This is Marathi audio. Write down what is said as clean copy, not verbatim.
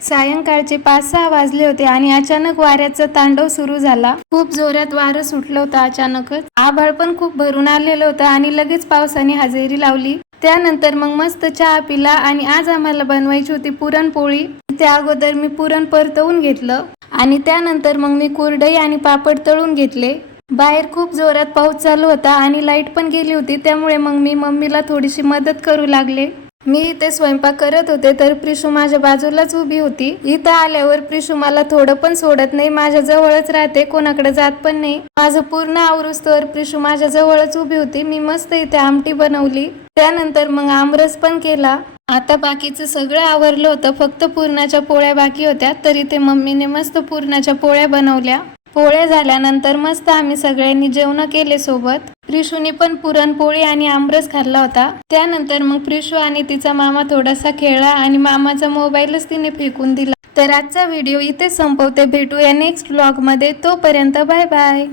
सायंकाळचे 5-6 वाजले होते आणि अचानक वाऱ्याचा तांडव सुरू झाला। खूप जोरात वारं सुटलं होतं अचानकच। आभाळ पण खूप भरून आलेलं होतं आणि लगेच पावसाने हजेरी लावली। त्यानंतर मग मस्त चहा पिला आणि आज आम्हाला बनवायची होती पुरणपोळी। त्या अगोदर मी पुरण परतवून घेतलं आणि त्यानंतर मग मी कुरडई आणि पापड तळून घेतले। बाहेर खूप जोरात पाऊस चालू होता आणि लाईट पण गेली होती, त्यामुळे मग मी मम्मीला थोडीशी मदत करू लागले। मी इथे स्वयंपाक करत होते तर प्रिशू माझ्या बाजूलाच उभी होती। इथं आल्यावर प्रिशू मला थोडं पण सोडत नाही, माझ्या जवळच राहते, कोणाकडे जात पण नाही। माझं पूर्ण आवरूस्तवर प्रिशू माझ्या जवळच उभी होती। मी मस्त इथे आमटी बनवली, त्यानंतर मग आमरस पण केला। आता बाकीचं सगळं आवरलं होतं, फक्त पुरणाच्या पोळ्या बाकी होत्या, तर इथे मम्मीने मस्त पुरणाच्या पोळ्या बनवल्या। पोळ्या झाल्यानंतर मस्त आम्ही सगळ्यांनी जेवण केले सोबत। प्रिशूने पण पुरणपोळी आणि आमरस खाल्ला होता। त्यानंतर मग प्रिशू आणि तिचा मामा थोडासा खेळला आणि मामाचा मोबाईलच तिने फेकून दिला। तर आजचा व्हिडिओ इथे संपवते, भेटूया नेक्स्ट व्लॉग मध्ये, तोपर्यंत बाय बाय।